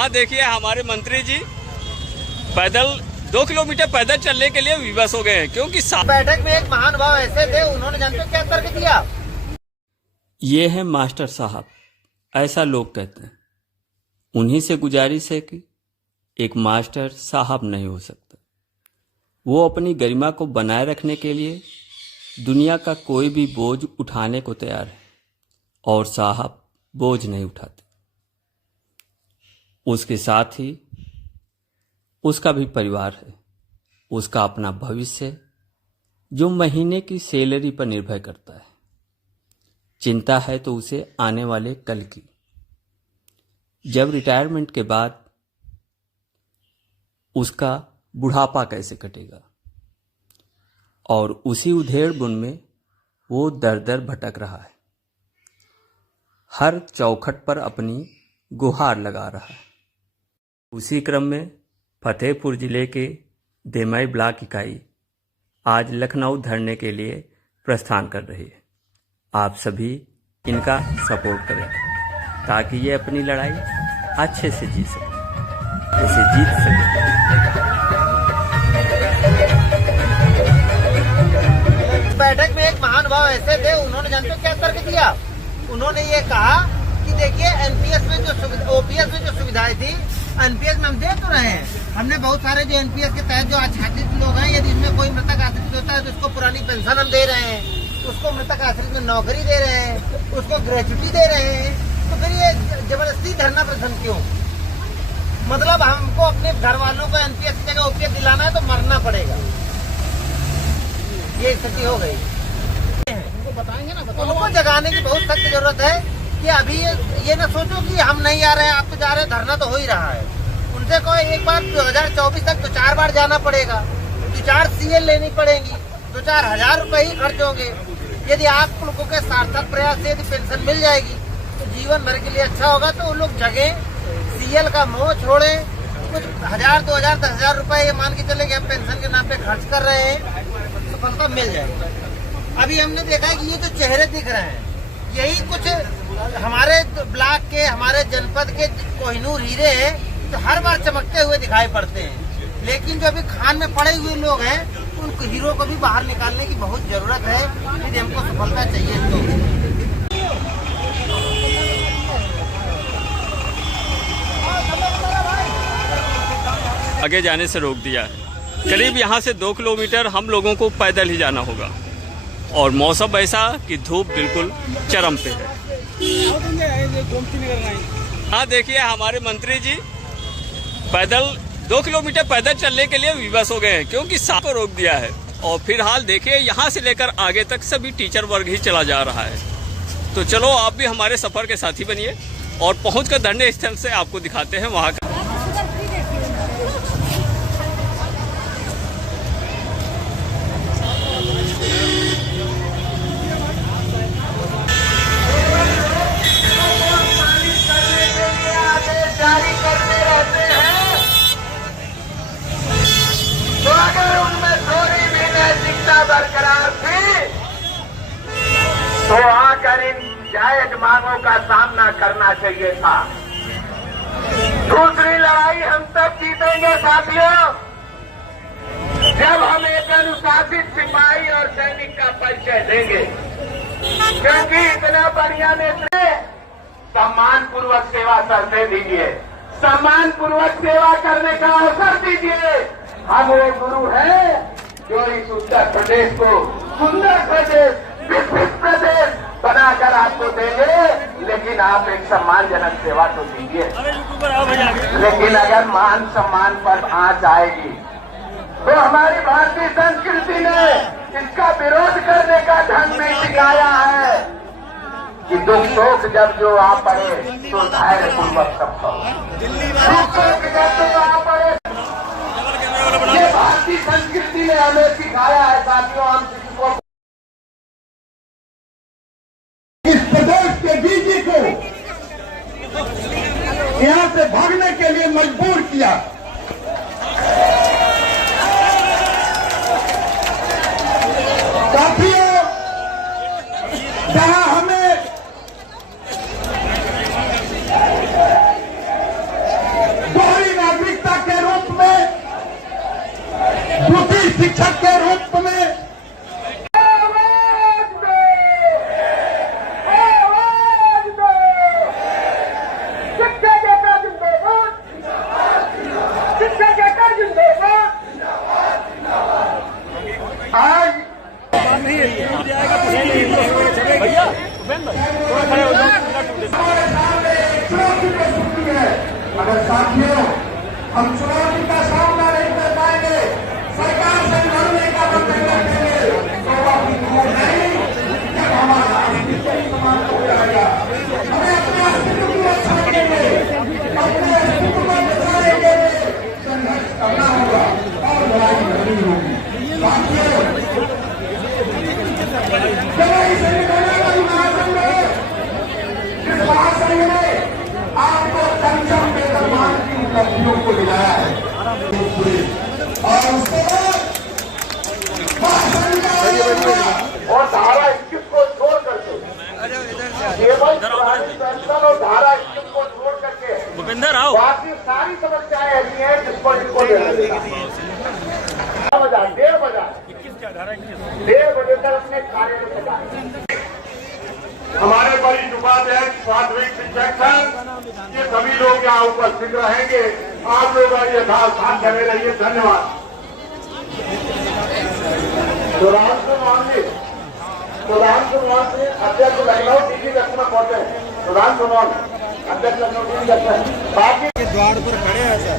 हाँ देखिए हमारे मंत्री जी पैदल 2 किलोमीटर पैदल चलने के लिए विवश हो गए हैं, क्योंकि बैठक में एक महान भाव ऐसे थे, उन्होंने जानते क्या तर्क दिया। ये है मास्टर साहब, ऐसा लोग कहते हैं। उन्हीं से गुजारिश है कि एक मास्टर साहब नहीं हो सकता। वो अपनी गरिमा को बनाए रखने के लिए दुनिया का कोई भी बोझ उठाने को तैयार है, और साहब बोझ नहीं उठाते। उसके साथ ही उसका भी परिवार है, उसका अपना भविष्य जो महीने की सैलरी पर निर्भर करता है। चिंता है तो उसे आने वाले कल की, जब रिटायरमेंट के बाद उसका बुढ़ापा कैसे कटेगा, और उसी उधेड़ बुन में वो दर दर भटक रहा है। हर चौखट पर अपनी गुहार लगा रहा है। उसी क्रम में फतेहपुर जिले के देमई ब्लॉक इकाई आज लखनऊ धरने के लिए प्रस्थान कर रही है। आप सभी इनका सपोर्ट करें ताकि ये अपनी लड़ाई अच्छे से जी सके, उसे जीत सके। बैठक में एक महान भाव ऐसे थे, उन्होंने जानते क्या तर्क दिया। उन्होंने ये कहा कि देखिए एनपीएस में जो ओपीएस में जो सुविधाएं थी, एनपीएस में हम दे तो रहे हैं। हमने बहुत सारे जो एनपीएस के तहत जो आच्छादित लोग हैं, यदि इसमें कोई मृतक आश्रित होता है तो उसको पुरानी पेंशन हम दे रहे हैं, उसको मृतक आश्रित में नौकरी दे रहे हैं, उसको ग्रेच्युटी दे रहे हैं। तो फिर ये जबरदस्ती धरना प्रदर्शन क्यों? मतलब हमको अपने घर वालों को एनपीएस की जगह ओपीएस दिलाना है तो मरना पड़ेगा। ये स्थिति हो गई। उनको बताएंगे ना, उनको जगाने की बहुत सख्त जरूरत है कि अभी ये न सोचो कि हम नहीं आ रहे हैं, आप तो जा रहे हैं, धरना तो हो ही रहा है। उनसे कोई एक बार 2024 तक 2-4 बार जाना पड़ेगा, 2-4 सीएल लेनी पड़ेंगी, 2-4 हजार रुपए ही खर्च होंगे। यदि आप लोगों के सार्थक प्रयास से यदि पेंशन मिल जाएगी तो जीवन भर के लिए अच्छा होगा। तो वो लोग जगे, सीएल का मोह छोड़े, कुछ 1000, 2000, 10,000 रुपए ये मान के चले कि हम पेंशन के नाम पे खर्च कर रहे हैं, सफलता मिल जाएगी। अभी हमने देखा है कि ये जो चेहरे दिख रहे हैं, यही कुछ हमारे ब्लॉक के, हमारे जनपद के कोहिनूर हीरे हैं जो हर बार चमकते हुए दिखाई पड़ते हैं। लेकिन जो अभी खान में पड़े हुए लोग हैं, उन हीरो को भी बाहर निकालने की बहुत जरूरत है। यदि हमको सफलता चाहिए तो आगे जाने से रोक दिया है। करीब यहाँ से 2 किलोमीटर हम लोगों को पैदल ही जाना होगा, और मौसम ऐसा कि धूप बिल्कुल चरम पे है। हाँ देखिए हमारे मंत्री जी पैदल 2 किलोमीटर पैदल चलने के लिए विवश हो गए हैं, क्योंकि साफ को रोक दिया है। और फिलहाल देखिए यहाँ से लेकर आगे तक सभी टीचर वर्ग ही चला जा रहा है। तो चलो आप भी हमारे सफर के साथी बनिए, और पहुंचकर धरने स्थल से आपको दिखाते हैं वहाँ का। जारी करते रहते हैं, तो अगर उनमें थोड़ी भी नैतिकता बरकरार थी तो आकर इन जायज मांगों का सामना करना चाहिए था। दूसरी लड़ाई हम तब जीतेंगे साथियों, जब हम एक अनुशासित सिपाही और सैनिक का परिचय देंगे। क्योंकि इतना बढ़िया नेता, सम्मान पूर्वक सेवा करने दीजिए, सम्मान पूर्वक सेवा करने का अवसर दीजिए। हम वो गुरु हैं जो इस उत्तर प्रदेश को सुंदर प्रदेश, विकसित प्रदेश बनाकर आपको देंगे। लेकिन आप एक सम्मानजनक सेवा तो दीजिए। लेकिन अगर मान सम्मान पर आंच आएगी तो हमारी भारतीय संस्कृति ने इसका विरोध करने का ढंग भी सिखाया है कि दुख शोक जब जो आ पड़े तो धैर्य पूर्वक सब दुख शोक जब जो आ पड़े, ये भारतीय संस्कृति ने हमें सिखाया है साथियों। हम किसी को इस प्रदेश के डीजी को यहाँ से भागने के लिए मजबूर किया। साथियों, जहां हमें अगर साथियों हम चुनौती का सामना नहीं कर पाएंगे, सरकार से लड़ने का मतलब करेंगे तो बाकी नहीं, जब हमारा अस्तित्व समाप्त हो जाएगा। हमें अपने अस्तित्व की रक्षा करेंगे, अपने अस्तित्व को बचाने के लिए संघर्ष करना होगा और लड़ाई करनी होगी। साथियों, जिस महासंघ ने आपको पंचम वेतनमान की उपलब्धियों को दिलाया है और उसके बाद महासंघ और धारा 21 को छोड़ करके केवल पुरानी पेंशन और धारा 21 को छोड़ करके भूपेंद्र आओ, बाकी सारी समस्याएं ऐसी हैं जिसको इनको देना देगा। 1:30 बजे तक अपने कार्य में लगाए। हमारे बड़ी उपाध्यक्ष प्राथमिक शिक्षक ये सभी लोग यहाँ उपस्थित रहेंगे। आप लोग यथासाथ बने रहिए। धन्यवाद। सुधांशु मोहन जी अध्यक्ष लखनऊ डीजी लखनऊ पहुंचे। सुधांशु मोहन अध्यक्ष लखनऊ डीजी लखनऊ। बाकी द्वार पर खड़े हैं सर।